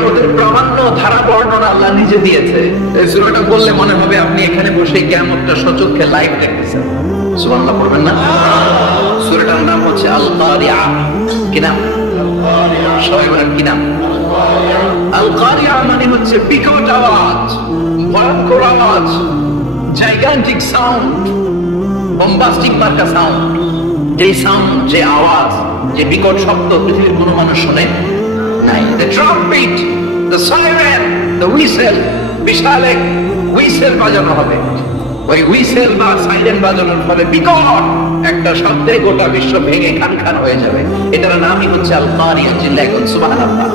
কিয়ামতের প্রামাণ্য ধারা বর্ণনা আল্লাহ নিজে দিয়েছে। এই সূরাটা বললে মনে হবে আপনি এখানে বসে কিয়ামতটা সচক্ষে লাইভ দেখতেছেন। সুবহানাল্লাহ পড়বেন না? সূরাটার নাম হচ্ছে আল কারিয়া। কি নাম? সবাই বলেন কি নাম? আল কারিয়া মানে হচ্ছে বিকট আওয়াজ, ভয়ঙ্কর আওয়াজ, জাইগান্টিক সাউন্ড, বম্বাস্টিক মার্কা সাউন্ড। যে সাউন্ড, যে আওয়াজ, যে বিকট শব্দ পৃথিবীর কোনো মানুষ শুনে নাই। The trumpet, the siren, the whistle, বিশাল এক হুইসেল বাজানো হবে। ওই হুইসেল বা সাইরেন বাজানোর ফলে বিকট একটা শব্দে গোটা বিশ্ব ভেঙে খান খান হয়ে যাবে। এটার নামই হচ্ছে আল কারিয়া। জিল্লাহ এখন সুবহানাল্লাহ।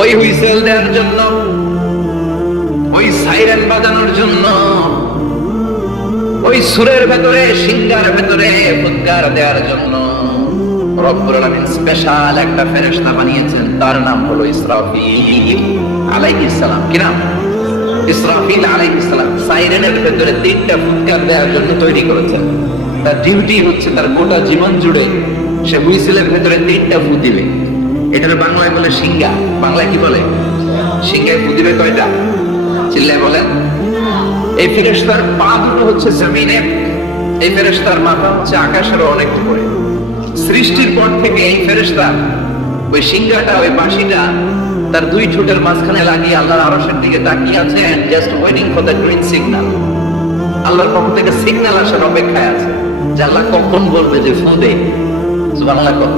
ওই হুইসেল দেওয়ার জন্য, ওই সাইরেন বাজানোর জন্য, ওই সুরের ভেতরে, সিংহার ভেতরে ফুৎকার দেওয়ার জন্য রব্বুল আলামিন স্পেশাল একটা ফেরেশতা বানিয়েছেন। তার নাম হলো ইসরাফিল আলাইহিস সালাম। কি নাম? ইসরাফিল আলাইহিস সালাম সাইরেনের ভেতরে 3টা ফুৎকার দেওয়ার জন্য তৈরি করেছেন। তার ডিউটি হচ্ছে তার গোটা জীবন জুড়ে সে হুইসেলের ভেতরে 3টা ফু দিবে। এটার বাংলায় বলে সিংহা। বাংলায় কি বলে? সিংহায় ফু দিবে কয়টা? চিল্লায় বলেন। এই ফেরেশতার পা দুটো হচ্ছে জমিনে, এই ফেরেশতার মাথা হচ্ছে আকাশের অনেক উপরে। সৃষ্টির পর থেকে এই ফেরেশতা ওই সিংহাটা, ওই বাঁশিটা তার 2 ঠোঁটের মাঝখানে লাগিয়ে আল্লাহর আরশের দিকে তাকিয়ে আছে, and just waiting for the green signal. আল্লাহর পক্ষ থেকে সিগন্যাল আসার অপেক্ষায় আছে যে আল্লাহ কখন বলবে যে ফু দে। সুবহানাল্লাহ।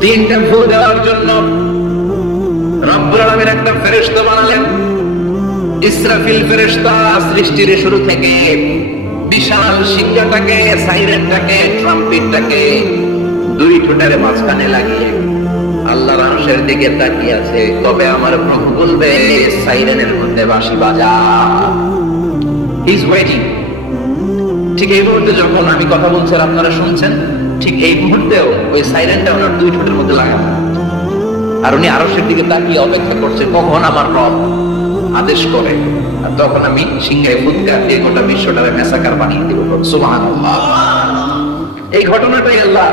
3টা ফু দেওয়ার জন্য রব্বুল আলামিন একটা ফেরেশতা বানালেন। ইসরাফিল ফেরেশতা সৃষ্টির শুরু থেকে বিশাল সিংহাটাকে, সাইরেনটাকে, ট্রাম্পেটটাকে 2 ঠোঁটের মাঝখানে লাগিয়ে আল্লাহর আরশের দিকে তাকিয়ে আছে, কবে আমার প্রভু বলবে সাইরেনের মধ্যে বাঁশি বাজা। He is waiting. ঠিক এই মুহূর্তে যখন আমি কথা বলছি আর আপনারা শুনছেন, ঠিক এই মুহূর্তেও ওই সাইরেনটা ওনার 2 ঠোঁটের মধ্যে লাগানো, আর উনি আরশের দিকে তাকিয়ে অপেক্ষা করছে কখন আমার রব আদেশ করে, আর তখন আমি সিংহায় ফুৎকার দিয়ে গোটা বিশ্বটারে মেসাকার বানিয়ে দেব। সুবহানাল্লাহ। এই ঘটনাটাই আল্লাহ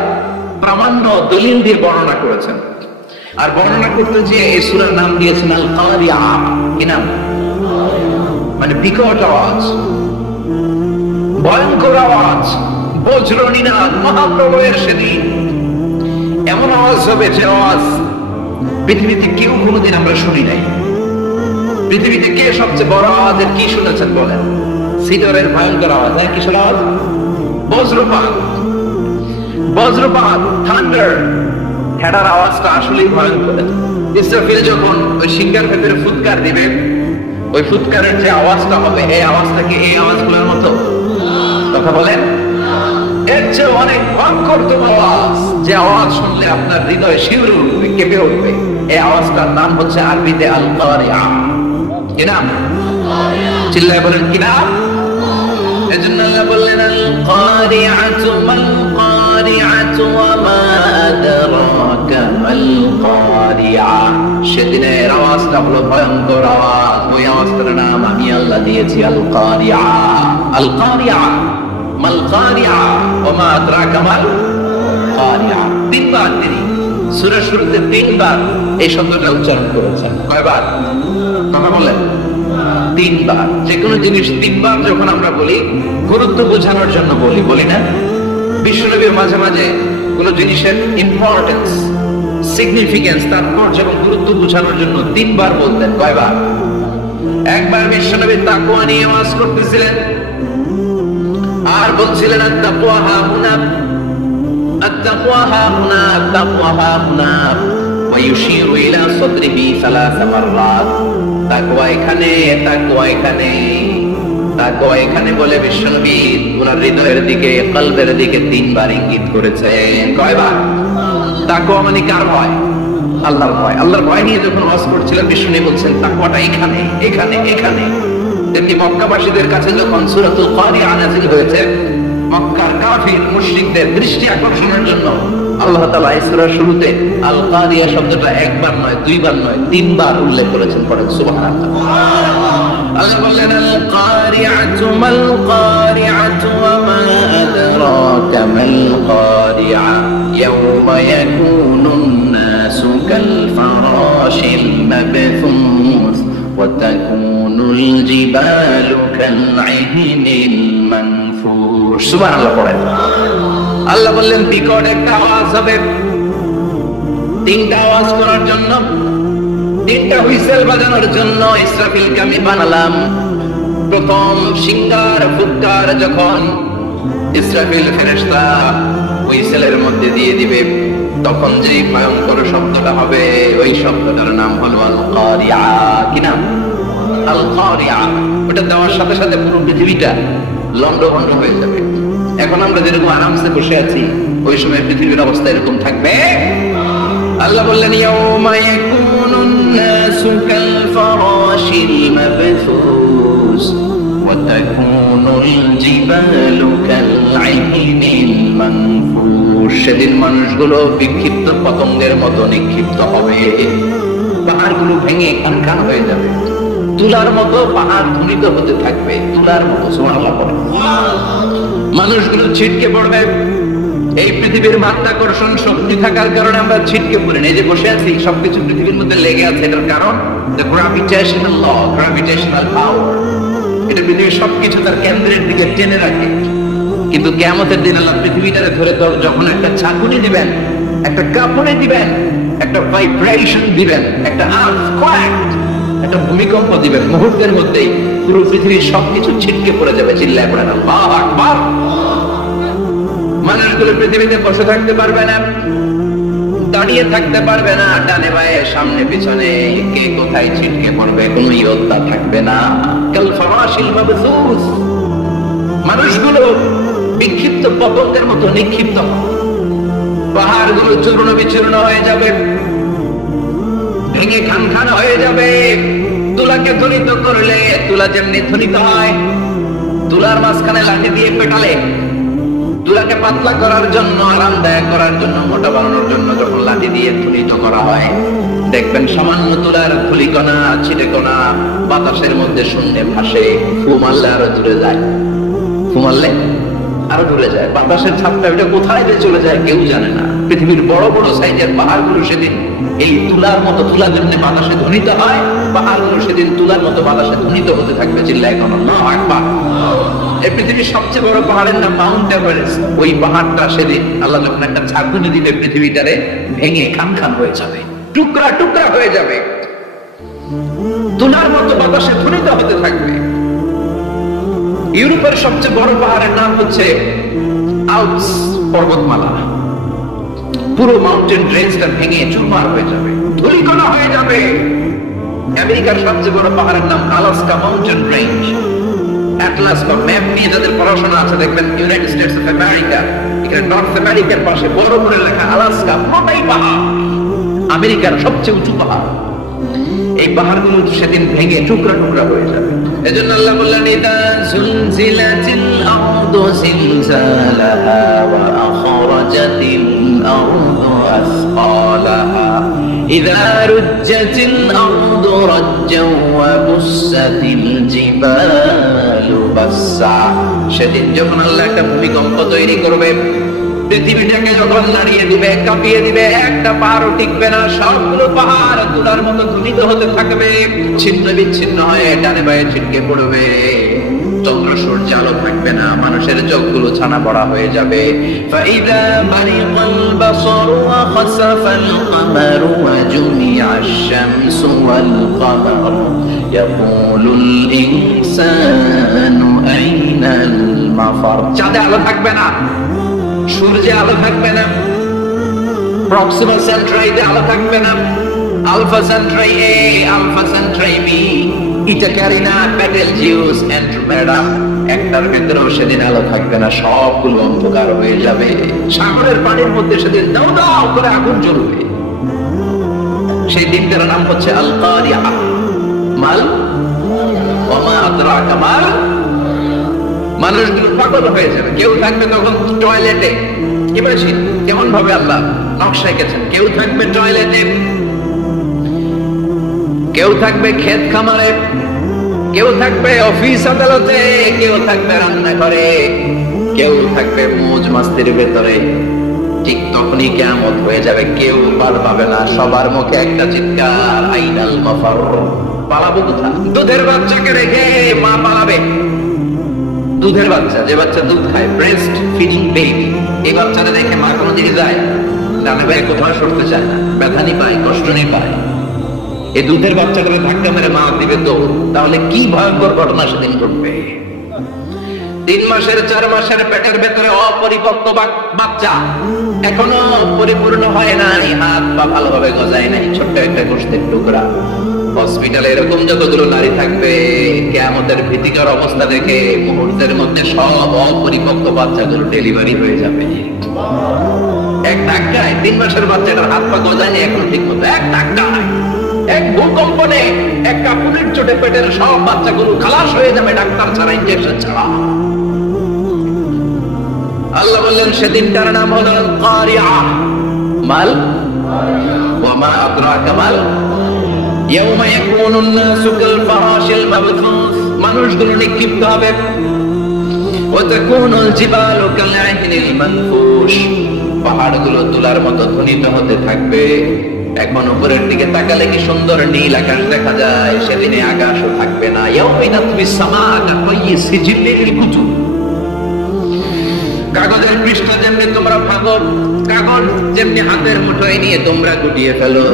প্রামাণ্য দলিল দিয়ে বর্ণনা করেছেন। আর বর্ণনা করতে যে এই সূরার নাম দিয়েছেন আল কারিয়া। কি নাম? মানে বিকট আওয়াজ, ভয়ঙ্কর আওয়াজ, বজ্র নিনাদ, মহাপ্রলয়ের সেদিন এমন আওয়াজ হবে যে আওয়াজ পৃথিবীতে কেউ কোনোদিন আমরা শুনি নাই। পৃথিবীতে কে সবচেয়ে বড় আওয়াজের কি শুনেছেন বলেন? সিডরের ভয়ঙ্কর আওয়াজ। হ্যাঁ, কিসের আওয়াজ? বজ্রপাত। বজ্রপাত, থান্ডার। হেডার আওয়াজটা আসলেই ভয়ঙ্কর। ইসরাফিল যখন ওই সিংহার ভেতরে ফুৎকার দিবে, ওই ফুৎকারের যে আওয়াজটা হবে, এই আওয়াজটা কি এই আওয়াজগুলোর মতো? কথা বলেন। এর চেয়ে অনেক ভয়ঙ্করতম আওয়াজ, যে আওয়াজ শুনলে আপনার হৃদয় শিউরে উঠবে, কেঁপে উঠবে। এই আওয়াজটার নাম হচ্ছে আরবিতে আল কারিয়া। কি নাম? চিল্লায় বলেন কি নাম? এজন্য আল্লাহ বললেন আল কারিআতু মাল কারিআতু ওয়া মা আদরাকা মাল কারিআ। সেদিনের আওয়াজটা হলো ভয়ঙ্কর আওয়াজ। ওই আওয়াজটার নাম আমি আল্লাহ দিয়েছি আল কারিআ। আল কারিআ মাল কারিআ ওয়া মা আদরাকা মাল কারিআ। 3 বার তিনি সূরার শুরুতে 3 বার এই শব্দটা উচ্চারণ করেছেন। কয়বার? কথা বলেন। 3 বার। যে কোনো জিনিস 3 বার যখন আমরা বলি, গুরুত্ব বোঝানোর জন্য বলি, বলি না? বিশ্বনবীর মাঝে মাঝে কোন জিনিসের ইম্পর্টেন্স, সিগনিফিকেন্স, তাৎপর্য এবং গুরুত্ব বোঝানোর জন্য 3 বার বলতেন। কয়বার? একবার বিশ্বনবী তাকওয়া নিয়ে ওয়াজ করতেছিলেন আর বলছিলেন আত-তাকওয়া হাহুনা, আত-তাকওয়া হাহুনা, আত-তাকওয়া হাহুনা, ওয়া ইউশিরু ইলা সাদরিহি 3 মাররাত। তাকওয়া এখানে, তাকওয়া এখানে, তাকওয়া এখানে বলে বিশ্বনবী ওনার হৃদয়ের দিকে, কলবের দিকে 3 বার ইঙ্গিত করেছেন। কয়বার? তাকওয়া মানে কার ভয়? আল্লাহর ভয়। আল্লাহর ভয় নিয়ে যখন ওয়াজ করছিলেন, বিশ্বনবী বলছেন তাকওয়াটা এখানে, এখানে, এখানে। তেমনি মক্কাবাসীদের কাছে যখন সূরাতুল কারিআ নাযিল হয়েছে, মক্কার কাফির মুশরিকদের দৃষ্টি আকর্ষণের জন্য আল্লাহ তাআলা এই সূরার শুরুতে আল কারিয়া শব্দটা 1 বার নয়, 2 বার নয়, 3 বার উল্লেখ করেছেন। পড়েন সুবহানাল্লাহ। আল্লাহ বললেন আল কারিআতু মাল কারিআতু ওয়া মা আদরাকা মাল কারিআ ইয়াওমা ইয়াকুনুন নাসু كالفراش المبثوث وتكون الجبال كالعهن المنفوش সুবহান আল্লাহ পড়েন আল্লাহ বললেন বিকট একটা আওয়াজ হবে তিনটা আওয়াজ করার জন্য তিনটা হুইসেল বাজানোর জন্য ইসরাফিলকে আমি বানালাম প্রথম সিঙ্গার ফুৎকার যখন ইসরাফিল ফেরেশতা হুইসেলের মধ্যে দিয়ে দিবে তখন যে ভয়ঙ্কর শব্দটা হবে ওই শব্দটার নাম হলো আল কারিয়া কি নাম আল কারিয়া ওটা দেওয়ার সাথে সাথে পুরো পৃথিবীটা লন্ডভন্ড হয়ে যাবে এখন আমরা যেরকম আরামসে বসে আছি ওই সময় পৃথিবীর অবস্থা এরকম থাকবে আল্লাহ বললেন ইয়াউমা ইয়াকুনুন নাসু কাল ফারাশিল মাবথুস ওয়া তাকুনুল জিবালু কাল আইনিল মানফুস সেদিন মানুষগুলো বিক্ষিপ্ত পতঙ্গের মতো নিক্ষিপ্ত হবে পাহাড়গুলো ভেঙে খানখান হয়ে যাবে তুলার মতো পাহাড় ধ্বনিত হতে থাকবে তুলার মতো সুবহানাল্লাহ পড়ে মানুষগুলো ছিটকে পড়বে এই পৃথিবীর মাধ্যাকর্ষণ শক্তি থাকার কারণে আমরা ছিটকে পড়ি না এই যে বসে আছি সবকিছু পৃথিবীর মধ্যে লেগে আছে এটার কারণ দ্য গ্র্যাভিটেশনাল ল গ্র্যাভিটেশনাল পাওয়ার এটা পৃথিবীর সবকিছু তার কেন্দ্রের দিকে টেনে রাখে কিন্তু কিয়ামতের দিন আল্লাহ পৃথিবীটারে ধরে যখন একটা ঝাঁকুনি দিবেন একটা কাঁপুনি দিবেন একটা ভাইব্রেশন দিবেন একটা আর্থকোয়েক একটা ভূমিকম্প দিবেন মুহূর্তের মধ্যেই পুরো পৃথিবীর সবকিছু ছিটকে পড়ে যাবে চিল্লায় পড়ে না আল্লাহু আকবার মানুষগুলো পৃথিবীতে বসে থাকতে পারবে না দাঁড়িয়ে থাকতে পারবে না ডানে বায়ে সামনে পিছনে কে কোথায় ছিটকে পড়বে কোনো ইয়ত্তা থাকবে না কাল ফারাশিল মাবথুস মানুষগুলো বিক্ষিপ্ত পতঙ্গের মতো নিক্ষিপ্ত পাহাড়গুলো চূর্ণ বিচূর্ণ হয়ে যাবে ভেঙে খানখান হয়ে যাবে তুলাকে ধ্বনিত করলে তুলা যেমনি ধ্বনিত হয় তুলার মাঝখানে লাঠি দিয়ে পেটালে তুলাকে পাতলা করার জন্য আরামদায়ক করার জন্য মোটা বানানোর জন্য যখন লাঠি দিয়ে ধ্বনিত করা হয় দেখবেন সামান্য তুলার ধুলিকণা ছিটেকণা বাতাসের মধ্যে শূন্যে ভাসে ফু মারলে আরো দূরে যায় ফু মারলে আরো দূরে যায় বাতাসের ছাপটা ওটা কোথায় যে চলে যায় কেউ জানে না পৃথিবীর বড় বড় সাইজের পাহাড়গুলো সেদিন এই তুলার মতো তুলা যেমনি বাতাসে ধ্বনিত হয় পাহাড়গুলো সেদিন তুলার মতো বাতাসে ধ্বনিত হতে থাকবে চিল্লায় কোন আকবার এই পৃথিবীর সবচেয়ে বড় পাহাড়ের নাম মাউন্ট এভারেস্ট ওই পাহাড়টা সেদিন আল্লাহ যখন একটা ঝাঁকুনি দিবে পৃথিবীটারে ভেঙে খানখান হয়ে যাবে টুকরা টুকরা হয়ে যাবে তুলার মতো বাতাসে ধ্বনিত হতে থাকবে ইউরোপের সবচেয়ে বড় পাহাড়ের নাম হচ্ছে আল্পস পর্বতমালা পুরো মাউন্টেন রেঞ্জটা ভেঙে চুরমার হয়ে যাবে ধূলিকণা হয়ে যাবে আমেরিকার সবচেয়ে বড় পাহাড়ের নাম আলাস্কা মাউন্টেন রেঞ্জ অ্যাটলাস বা ম্যাপ নিয়ে যাদের পড়াশোনা আছে দেখবেন ইউনাইটেড স্টেটস অফ আমেরিকা এখানে নর্থ আমেরিকার পাশে বড় করে লেখা আলাস্কা পুরোটাই পাহাড় আমেরিকার সবচেয়ে উঁচু পাহাড় এই পাহাড়গুলো সেদিন ভেঙে টুকরা টুকরা হয়ে যাবে এজন্য আল্লাহ বললেন ইদা জুলজিলাতিল আরদু জিলজালাহা ওয়া আখরাজাতিল আরদু আসকালাহা ইদা রুজ্জাতিল আরদু রাজ্জাও ওয়া বুসাতিল জিবালু বাসসা সেদিন যখন আল্লাহ একটা ভূমিকম্প তৈরি করবে পৃথিবীটাকে যখন নাড়িয়ে দিবে কাঁপিয়ে দিবে একটা পাহাড়ও টিকবে না সবগুলো পাহাড় তুলার মতো ধ্বনিত হতে থাকবে ছিন্ন বিচ্ছিন্ন হয়ে ডানে বায়ে ছিটকে পড়বে চন্দ্র সূর্য আলো থাকবে না মানুষের চোখগুলো ছানা পড়া হয়ে যাবে ফাইদা বারিকাল বাসারু ওয়া খাসাফাল কামারু ওয়া জুমিআশ শামসু ওয়াল কামার ইয়াকুলুল ইনসানু আইনাল মাফার চাঁদে আলো থাকবে না সূর্যে আলো থাকবে না প্রক্সিমা সেন্ট্রাইতে আলো থাকবে না আলফা সেন্ট্রাই এ আলফা সেন্ট্রাই বি ইটা ক্যারিনা বেটেলজিউস অ্যান্ড্রোমেডা একটার ভেতরেও সেদিন আলো থাকবে না সবগুলো অন্ধকার হয়ে যাবে সাগরের পানির মধ্যে সেদিন দাও দাও করে আগুন জ্বলবে সেই দিনটার নাম হচ্ছে আল কারিয়া মাল ওয়া মা আদরাকা মাল মানুষগুলো পাগল হয়ে যাবে কেউ থাকবে তখন টয়লেটে এবারে কেমন ভাবে আল্লাহ নকশা এঁকেছেন কেউ থাকবে টয়লেটে কেউ থাকবে ক্ষেত খামারে কেউ থাকবে অফিস আদালতে কেউ থাকবে রান্নাঘরে কেউ থাকবে মৌজ মাস্তির ভেতরে ঠিক তখনই কিয়ামত হয়ে যাবে, কেউ পার পাবে না, সবার মুখে একটা চিৎকার, আইনাল মাফার, পালাবো কোথায়? দুধের বাচ্চাকে রেখে মা পালাবে। দুধের বাচ্চা, যে বাচ্চা দুধ খায়, ব্রেস্ট ফিডিং বেবি, এই বাচ্চাটা দেখে মা কোনো দিকে যায় ডানে বায়ে কোথাও সরতে চায় না, ব্যথানি পায়, কষ্ট নেই পায়। এই দুধের বাচ্চাটাকে ধাক্কা মেরে মা দিবে দৌড়, তাহলে কি ভয়ঙ্কর ঘটনা সেদিন ঘটবে। 3 মাসের 4 মাসের পেটের ভেতরে অপরিপক্ক বাচ্চা, এখনো পরিপূর্ণ হয় নাই, হাত পা ভালোভাবে গজায় নাই, ছোট্ট একটা গোশতের টুকরা। হসপিটালে এরকম যতগুলো নারী থাকবে, কিয়ামতের ভীতিকর অবস্থা দেখে মুহূর্তের মধ্যে সব অপরিপক্ক বাচ্চাগুলো ডেলিভারি হয়ে যাবে। এক ধাক্কায় 3 মাসের বাচ্চাটার হাত পা গজায়নি এখন ঠিক মতো, এক ধাক্কায়, এক ভূকম্পনে, এক কাপুরের চোটে পেটের সব বাচ্চাগুলো খালাস হয়ে যাবে, ডাক্তার ছাড়া, ইনজেকশন ছাড়া। আল্লাহ বললেন সেদিনটার নাম হলো কারিয়া। মাল ওয়া মা আদরাকা মাল, ইয়াউমা ইয়াকুনুন নাসু কাল ফারাশিল মাবথুস, মানুষগুলো নিক্ষিপ্ত হবে। ওয়া তাকুনুল জিবালু কাল আহনিল মানফুশ, পাহাড়গুলো তুলার মতো ধ্বনিত হতে থাকবে। এখন উপরের দিকে তাকালে কি সুন্দর নীল আকাশ দেখা যায়, সেদিনে আকাশও থাকবে না। ইয়াউমা নাতমিস সামাআ কাতাইয়ি সিজিল্লিল কুতুব, কাগজের পৃষ্ঠ যেমনি তোমরা ভাগো, কাগজ যেমনি হাতের মুঠোয় নিয়ে তোমরা গুটিয়ে ফেলো,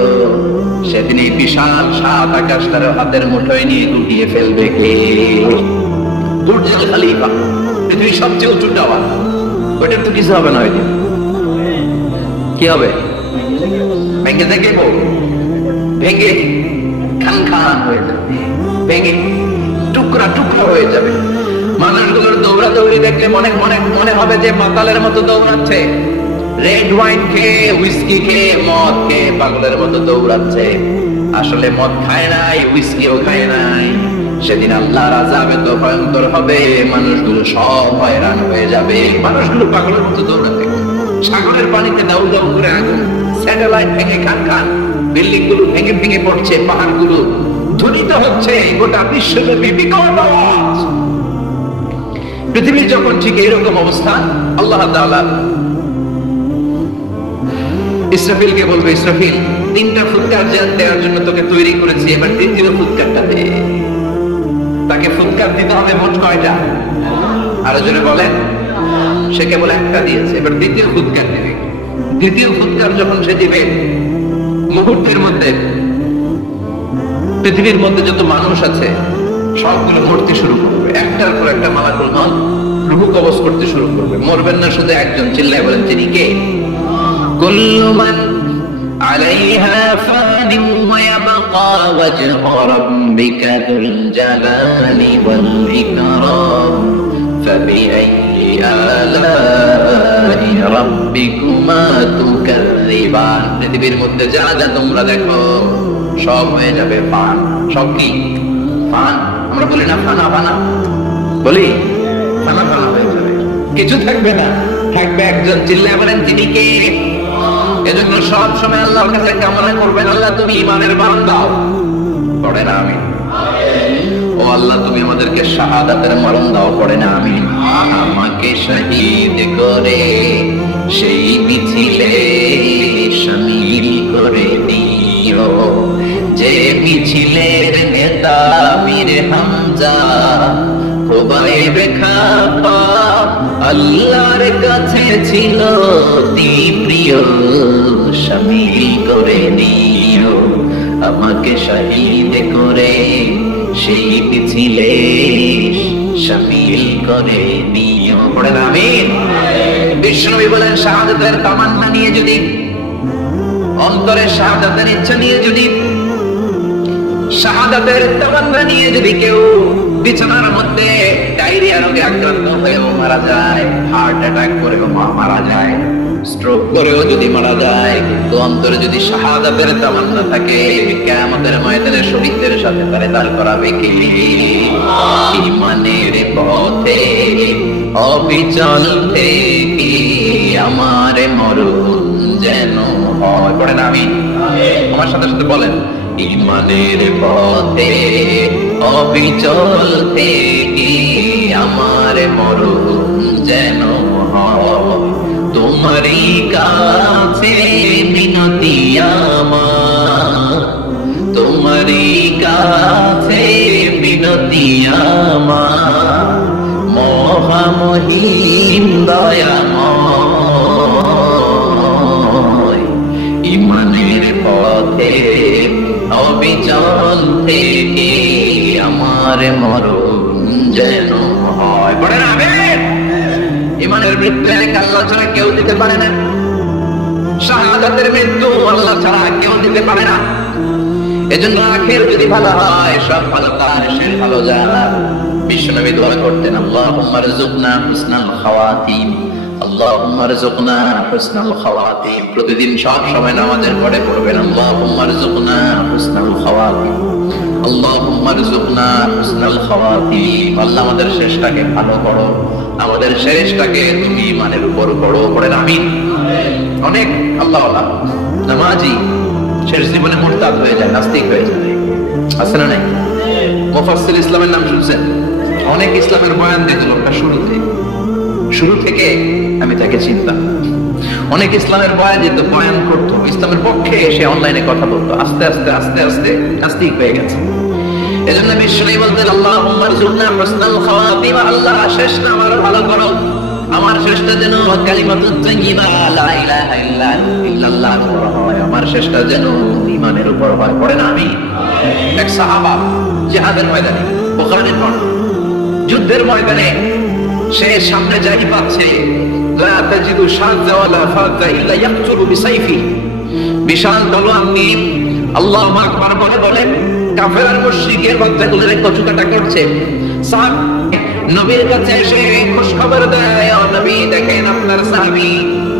সেদিন এই বিশাল সাত আকাশটার হাতের মুঠোয় নিয়ে গুটিয়ে ফেলবে কে? বুর্জুল খলিফা, পৃথিবীর সবচেয়ে উঁচু টাওয়ার, ওইটার তো কিছু হবে না। ওই দিন কি হবে? ভেঙে দেখে ভেঙে খান খান হয়ে যাবে, ভেঙে টুকরা টুকরা হয়ে যাবে। মানুষগুলোর দৌড়াদৌড়ি দেখলে মনে হবে যে মাতালের মতো দৌড়াচ্ছে, রেড ওয়াইন খেয়ে, হুইস্কি খেয়ে, মদ খেয়ে পাগলের মতো দৌড়াচ্ছে। আসলে মদ খায় নাই, হুইস্কিও খায় নাই। সেদিন আল্লাহর আযাব এত ভয়ঙ্কর হবে, মানুষগুলো সব হয়রান হয়ে যাবে। মানুষগুলো পাগলের মতো দৌড়াতে, সাগরের পানিতে দাউ দাউ করে আগুন, স্যাটেলাইট ভেঙে খান খান, বিল্ডিং গুলো ভেঙে ভেঙে পড়ছে, পাহাড়গুলো ধ্বনিত হচ্ছে, গোটা বিশ্বব্যাপী বিকট আওয়াজ। পৃথিবীর যখন ঠিক এইরকম অবস্থা, আল্লাহ তাআলা ইসরাফিলকে বলবে, ইসরাফিল, 3টা ফুৎকার দেওয়ার জন্য তোকে তৈরি করেছি, এবার 3য় ফুৎকারটা দে। তাকে ফুৎকার দিতে হবে মোট কয়টা? আরো জোরে বলেন। সে কেবল একটা দিয়েছে, এবার 2য় ফুৎকার দিবে। 2য় ফুৎকার যখন সে দিবে, মুহূর্তের মধ্যে পৃথিবীর মধ্যে যত মানুষ আছে সবগুলো মরতে শুরু করবে, একটার পর একটা মালাকুল মউত রূহ কবজ করতে শুরু করবে। মরবেন না শুধু একজন, চিল্লায় বলেন তিনি কে? কুল্লু মান আলাইহা ফানিন ওয়া ইয়াবকা ওয়াজহু রাব্বিকা যুল জালালি ওয়াল ইকরাম ফাবিআইয়ি আলাই রাব্বিকুমা তুকাযযিবান। পৃথিবীর মধ্যে যা যা তোমরা দেখো সব হয়ে যাবে ফান। সব কি? ফান। আমরা বলি না ফানা ফানা, বলি ফানা ফানা হয়ে যাবে, কিছু থাকবে না, থাকবে একজন, চিল্লায় বলেন তিনি কে? এজন্য সব সময় আল্লাহর কাছে কামনা করবেন, আল্লাহ তুমি ঈমানের বান দাও, পড়ে না আমিন। ও আল্লাহ তুমি আমাদেরকে শাহাদাতের মরণ দাও, পড়ে না আমিন। আমাকে শহীদ করে সেই মিছিলে শামিল করে দিও, যে মিছিলের নেতা বীর হামজা খুবাইবে খাপা আল্লাহর কাছে ছিল অতি প্রিয়, শামিল করে নিও আমাকে শহীদ করে সেই মিছিলে শামিল করে নিও, পড়েন আমিন। বিষ্ণু বলেন শাহাদাতের তামান্না নিয়ে যদি, অন্তরে শাহাদাতের ইচ্ছা নিয়ে যদি, শাহাদাতের তামান্না নিয়ে যদি কেউ বিছানার মধ্যে ডায়রিয়া রোগে আক্রান্ত হয়েও মারা যায়, হার্ট অ্যাটাক করেও মারা যায়, স্ট্রোক করেও যদি মারা যায়, তো অন্তরে যদি শাহাদাতের তামান্না থাকে, কিয়ামতের ময়দানে শহীদদের সাথে তারে দাঁড় করাবে কে? ঈমানের পথে অবিচল থেকে আমার মরণ যেন হয়, পড়েন আমিন। আমার সাথে সাথে বলেন, ঈমানের পথে অবিচল থেকে আমার মরণ যেন হয়, তোমারই কাছে মিনতি আমার, তোমারই কাছে মিনতি আমার, মহামহিম দয়াময়, ইমানের পথে অবিচল থেকে আমার মরণ যেন হয়। পড়েন আমিন। ইমানের মৃত্যু এক আল্লাহ ছাড়া কেউ দিতে পারে না, শাহাদাতের মৃত্যু আল্লাহ ছাড়া কেউ দিতে পারে না। এজন্য আখের যদি ভালো হয় সব ভালো, তার শেষ ভালো যায়। বিশ্বনবী দোয়া করতেন, আল্লাহুম্মা রযুকনা হুসনাল খাওয়াতিম, আল্লাহুম্মা রযুকনা হুসনাল খাওয়াতিম। প্রতিদিন সব সময় নামাজের পরে পড়বেন, আল্লাহুম্মা রযুকনা হুসনাল খাওয়াতিম, আল্লাহুম্মা রযুকনা হুসনাল খাওয়াতিম। আল্লাহ আমাদের শেষটাকে ভালো করো, আমাদের শেষটাকে তুমি ঈমানের উপর করো। পড়েন আমিন। অনেক আল্লাহওয়ালা নামাজি শেষ জীবনে মুরতাদ হয়ে যায়, নাস্তিক হয়ে যায়, আছে না নাই? মুফাসসির ইসলামের নাম শুনছেন? অনেক ইসলামের বয়ান দিত লোকটা শুরু থেকে আমি তাকে চিনতাম। অনেক ইসলামের বয়ান দিত, বয়ান করতো, ইসলামের পক্ষে এসে অনলাইনে কথা বলতো। আস্তে আস্তে আস্তে আস্তে নাস্তিক হয়ে গেছে। এজন্য বিশ্বনবী বলতেন, আল্লাহুম্মা রযুকনা হুসনাল খাওয়াতিম, আল্লাহ শেষটা আমার ভালো করো, আমার শেষটা যেন কালিমাতুত তাইয়্যিবা লা ইলাহা ইল্লাল্লাহ হয়, আমার শেষটা যেন ঈমানের উপর হয়। পড়েন আমিন। এক সাহাবা জিহাদের ময়দানে, বুখারীর বর্ণনা, যুদ্ধের ময়দানে সে সামনে যাই পাচ্ছে, লা তাজিদু শাযা ওয়ালা ফাযা ইল্লা ইয়াকতুলু বিসাইফি, বিশাল তলোয়ার নিয়ে আল্লাহু আকবার বলে বলে কাফের আর মুশরিকের বাচ্চাগুলোরে কচুকাটা করছে। সাহাব নবীর কাছে এসে খুশখবর দেয়, ও নবী দেখেন আপনার সাহাবী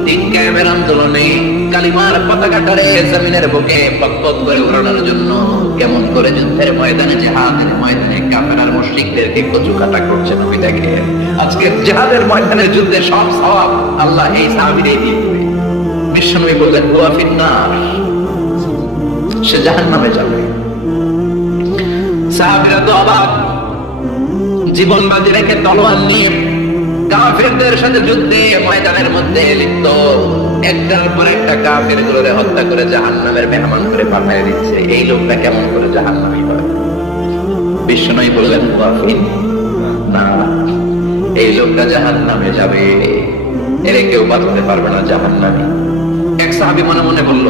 দিন কায়েমের আন্দোলনে কালিমার পতাকাটারে জমিনের বুকে পতপত করে উড়ানোর জন্য কেমন করে যুদ্ধের ময়দানে, জিহাদের ময়দানে কাফের আর মুশরিকদেরকে কচুকাটা করছে। নবী দেখেন আজকে জিহাদের ময়দানে যুদ্ধে সব সওয়াব আল্লাহ এই সাহাবীরে দিয়ে দিবে। বিশ্বনবী বললেন, হুয়া ফিন্নার, সে জাহান্নামে যাবে। সাহাবীরা তো অবাক, জীবন বাজি রেখে তলোয়ার নিয়ে কাফেরদের সাথে যুদ্ধে ময়দানের মধ্যে লিপ্ত, একটার পর একটা কাফের গুলোরে হত্যা করে জাহান্নামের মেহমান করে পাঠিয়ে দিচ্ছে। এই লোকটা কেমন করে জাহান্নামী হয়? বিশ্বনবী বললেন, না, এই লোকটা জাহান্নামে যাবে, এরে কেউ বাঁচাতে পারবে না জাহান্নামী। এক সাহাবী মনে মনে বলল,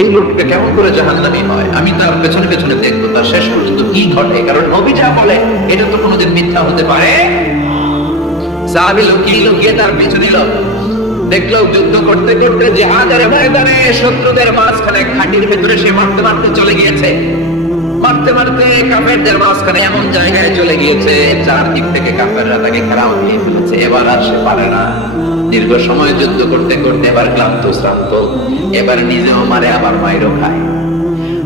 এই লোকটা কেমন করে জাহান্নামী হয়? আমি তার পেছনে পেছনে দেখবো তার শেষ পর্যন্ত কি ঘটে, কারণ নবী যা বলে এটা তো কোনোদিন মিথ্যা হতে পারে। সাহাবী লুকিয়ে তার পিছু নিল, দেখলো যুদ্ধ করতে করতে জিহাদের ময়দানে শত্রুদের মাঝখানে খাটির ভেতরে সে মারতে মারতে চলে গিয়েছে। মারতে মারতে কাফেরদের মাঝখানে এমন জায়গায় চলে গিয়েছে চারদিক থেকে কাফেররা তাকে ঘেরাও দিয়ে ফেলেছে। এবার আর সে পারে না। দীর্ঘ সময় যুদ্ধ করতে করতে এবার ক্লান্ত শ্রান্ত, এবার নিজেও মারে আবার মাইরও খায়,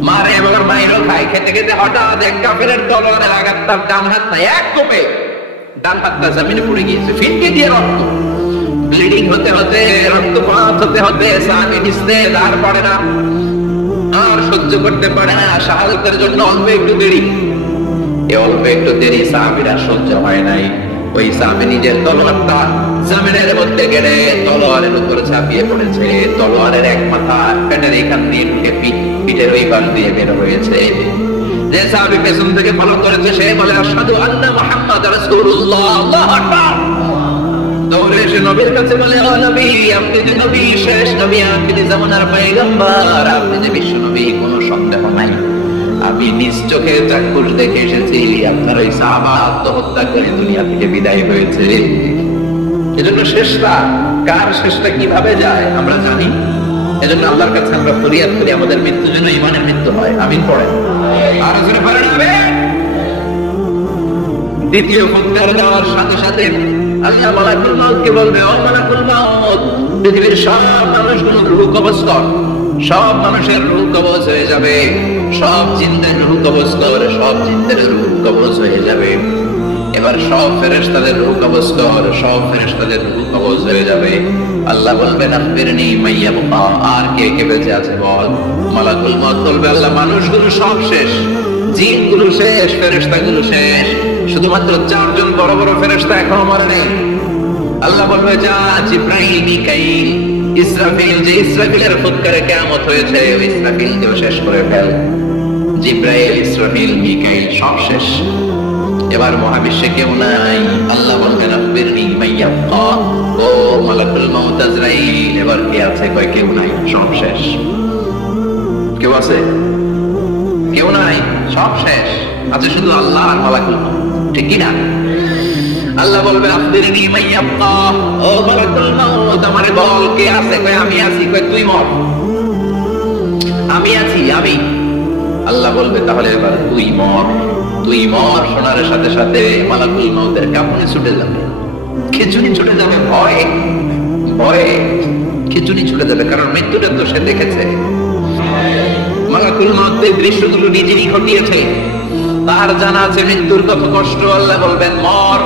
মারে আবার মাইরও খায়। খেতে খেতে হঠাৎ এক কাফেরের তলোয়ারের আঘাত তার ডান হাত না এক কোপে ডান হাতটা জমিনে পড়ে গিয়েছে, ফিনকে দিয়ে রক্ত, ব্লিডিং হতে হতে, রক্তপাত হতে হতে সাহাবী নিস্তেজ, আর পারে না, আর সহ্য করতে পারে না। শাহাদাতের জন্য অল্প একটু দেরি, এই অল্প একটু দেরি সাহাবীরা সহ্য হয় নাই। ওই সাহাবী নিজের তলোয়ারটা জমিনের মধ্যে গেড়ে তলোয়ারের উপর ঝাঁপিয়ে পড়েছে। তলোয়ারের এক মাথা পেটের এখান দিয়ে ঢুকে পিঠের ওই পাশ দিয়ে বের হয়েছে। যে সাহাবী পেছন থেকে ফলো করেছে সে বলে, আশহাদু আন্না মুহাম্মাদার রাসূলুল্লাহ, আল্লাহু আকবার। দৌড়ে এসে নবীর কাছে বলে, ও নবী, আপনি যে নবী, শেষ নবী, আখিরি জামানার পয়গম্বর, আপনি যে বিশ্ব নবী, কোনো সন্দেহ নাই। আমি নিজ চোখে চাক্ষুষ দেখে এসেছি আপনার ওই সাহাবা আত্মহত্যা করে দুনিয়া থেকে বিদায় হয়েছে। এজন্য শেষটা কার, শেষটা কিভাবে যায় আমরা জানি। এজন্য আল্লাহর কাছে আমরা ফরিয়াদ করি আমাদের মৃত্যু যেন ঈমানের মৃত্যু হয়। আমিন পড়েন। আর জোরে পড়েন আমিন। দ্বিতীয় ফুৎকার দেওয়ার সাথে সাথে আল্লাহ মালাকুল মাউতকে বলবে, ও মালাকুল মাউত, পৃথিবীর সব মানুষগুলো রূহ কবজ কর। সব মানুষের রূহ কবজ হয়ে যাবে, সব জিনদের রূহ কবজ কর, সব জিনদের রূহ কবজ হয়ে যাবে। এবার সব ফেরেশতাদের রূহ কবজ কর, সব ফেরেশতাদের রূহ কবজ হয়ে যাবে। আল্লাহ বলবেন, আখবিরনি মাইয়া বুকা, আর কে কে বেঁচে আছে বল। মালাকুল মাউত বলবে, আল্লাহ মানুষগুলো সব শেষ, জিনগুলো শেষ, ফেরেশতাগুলো শেষ, শুধুমাত্র চারজন বড় বড় ফেরেশতা এখনো মরে নেই। আল্লাহ বলবে, যা জিব্রাইল, মিকাইল, ইসরাফিল, যে ইসরাফিলের ফুৎকারে কিয়ামত হয়েছে, ওই ইসরাফিলকেও শেষ করে ফেল। জিব্রাইল, ইসরাফিল, মিকাইল সব শেষ। এবার মহাবিশ্বে কেউ নাই। আল্লাহ বলবেন আখবিরনি মাইয়াবকা, ও মালাকুল মাউত আজরাইল, এবার কে আছে? কয় কেউ নাই, সব শেষ। কেউ আছে? কেউ নাই, সব শেষ। আছে শুধু আল্লাহ আর মালাকুল মাউত, ঠিক কি না? আল্লাহ বলবেন আখবিরনি মাইয়াবকা, ও মালাকুল মাউত আমারে বল কে আছে? কয় আমি আছি। কয় তুই মর। আমি আছি, আমি। আল্লাহ বলবে তাহলে এবার তুই মর, তুই মর। শোনার সাথে সাথে মালাকুল মাউতের কাঁপুনি ছুটে যাবে, খিচুনি ছুটে যাবে, ভয়ে ভয়ে খিচুনি ছুটে যাবে, কারণ মৃত্যুটা তো সে দেখেছে। মালাকুল মাউত এই দৃশ্যগুলো নিজেই ঘটিয়েছে, তার জানা আছে মৃত্যুর কত কষ্ট। আল্লাহ বলবেন মর,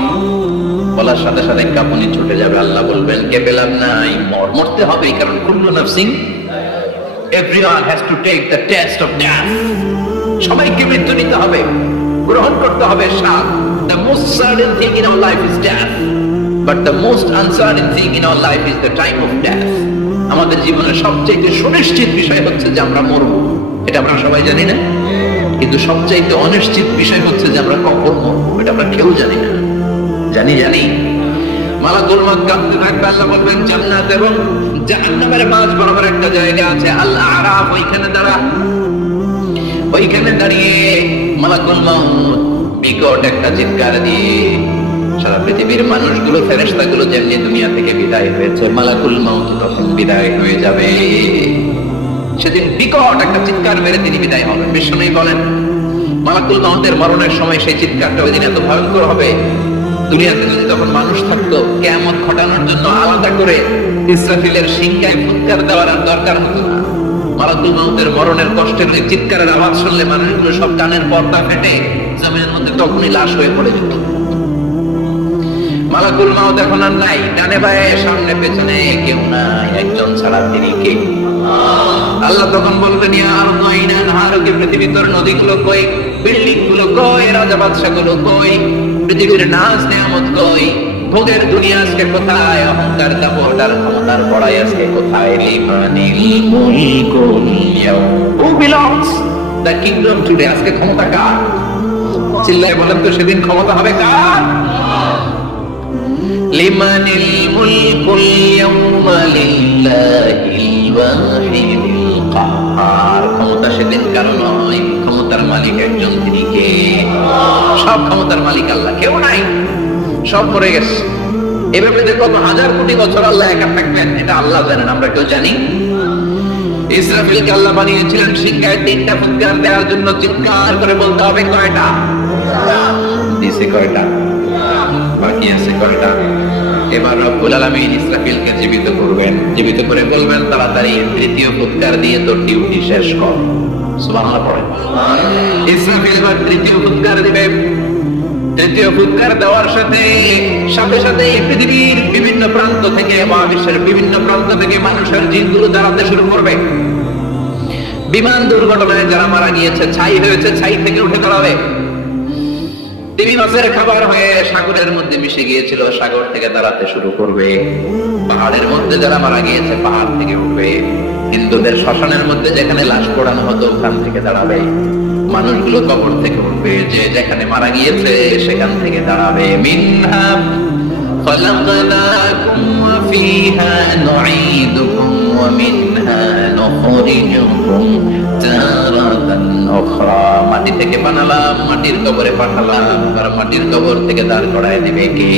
বলার সাথে সাথে কাঁপুনি ছুটে যাবে। আল্লাহ বলবেন কে পেলাম নাই, মর, মরতে হবে, কারণ কুল্লু নাফসিন, everyone has to take the test of death. সবাইকে মৃত্যু নিতে হবে, গ্রহণ করতে হবে সাথ। The most certain thing in our life is death, but the most uncertain thing in our life is the time of death. আমাদের জীবনের সবচেয়ে সুনিশ্চিত বিষয় হচ্ছে যে আমরা মরব, এটা আমরা সবাই জানি না, কিন্তু সবচেয়ে অনিশ্চিত বিষয় হচ্ছে যে আমরা কখন মরব, এটা আমরা কেউ জানি না। জানি মালাকুল মাউত কাঁপতে থাকবে। আল্লাহ বলবেন জান্নাত এবং জাহান্নামের মাঝ বরাবর একটা জায়গা আছে, আল আরাফ, ওইখানে দাঁড়া। ওইখানে দাঁড়িয়ে মালাকুল মাউত বিকট একটা চিৎকার দিয়ে সারা পৃথিবীর মানুষগুলো, ফেরেশতাগুলো যেমনি দুনিয়া থেকে বিদায় হয়েছে, মালাকুল মাউত তখন বিদায় হয়ে যাবে। সেদিন বিকট একটা চিৎকার মেরে তিনি বিদায় হবেন। বিশ্বনবী বলেন মালাকুল মাউতের মরণের সময় সেই চিৎকারটা ওই দিন এত ভয়ঙ্কর হবে, দুনিয়াতে যদি তখন মানুষ থাকতো, কিয়ামত ঘটানোর জন্য আলাদা করে ইসরাফিলের সিংহায় ফুৎকার দেওয়ার আর দরকার হতো না। মালাকুল মাউতের মরণের কষ্টের ওই চিৎকারের আওয়াজ শুনলে মানুষগুলো সব কানের পর্দা ফেটে জমিনের মধ্যে তখনই লাশ হয়ে পড়ে যেত। মালাকুল মাউত এখন আর নাই, ডানে বায়ে সামনে পেছনে কেউ নাই, একজন ছাড়া, তিনি কে? আল্লাহ তখন বলবেন ইয়া আরদু আইনা নাহারুকি, পৃথিবীর নদীগুলো কই, বিল্ডিং গুলো কই, রাজা বাদশা গুলো কই, পৃথিবীর নাজ নিয়ামত কই, ভোগের দুনিয়া আজকে কোথায়, অহংকার দাপটার ক্ষমতার বড়াই আজকে কোথায়? লিমানিল মুলকুল ইয়াউম, who belongs the kingdom today, আজকে ক্ষমতা কার? চিল্লায় বলেন তো সেদিন ক্ষমতা হবে কার? লিমানিল মুলকুল ইয়াউমা লিল্লাহিল ওয়াহিদিল কাহার, ক্ষমতা সেদিন কারো নয়, ক্ষমতার মালিক একজন, তিনি কে? সব ক্ষমতার মালিক আল্লাহ, কেউ নাই, সব মরে গেছে। এভাবে দেখো হাজার কোটি বছর আল্লাহ একা থাকবেন, এটা আল্লাহ জানেন, আমরা কেউ জানি? ইসরাফিলকে আল্লাহ বানিয়েছিলেন সিংহায় 3টা ফুৎকার দেওয়ার জন্য, চিৎকার করে বলতে হবে কয়টা? দিছে কয়টা? বাকি আছে কয়টা? এবার রব্বুল আলামিন ইসরাফিলকে জীবিত করবেন, জীবিত করে বলবেন তাড়াতাড়ি 3য় ফুৎকার দিয়ে তোর ডিউটি শেষ কর। সুবহানাল্লাহ পড়েন। ইসরাফিল এবার 3য় ফুৎকার দিবে। 3য় ফুৎকার দেওয়ার সাথে সাথে পৃথিবীর বিভিন্ন প্রান্ত থেকে, মহাবিশ্বের বিভিন্ন প্রান্ত থেকে মানুষের জিনগুলো দাঁড়াতে শুরু করবে। বিমান দুর্ঘটনায় যারা মারা গিয়েছে, ছাই হয়েছে, ছাই থেকে উঠে দাঁড়াবে। তিমি মাছের খাবার হয়ে সাগরের মধ্যে মিশে গিয়েছিল, সাগর থেকে দাঁড়াতে শুরু করবে। পাহাড়ের মধ্যে যারা মারা গিয়েছে, পাহাড় থেকে উঠবে। হিন্দুদের শ্মশানের মধ্যে যেখানে লাশ পোড়ানো হতো, ওখান থেকে দাঁড়াবে। মানুষগুলো কবর থেকে উঠবে, যে যেখানে মারা গিয়েছে সেখান থেকে দাঁড়াবে। মিনহা খলাকনাকুম ওয়া ফিহা নুঈদুকুম ওয়া মিনহা নুখরিজুকুম তারাতান উখরা, মাটি থেকে বানালাম, মাটির কবরে পাঠালাম, আর মাটির কবর থেকে দাঁড় করায় দিবে কে?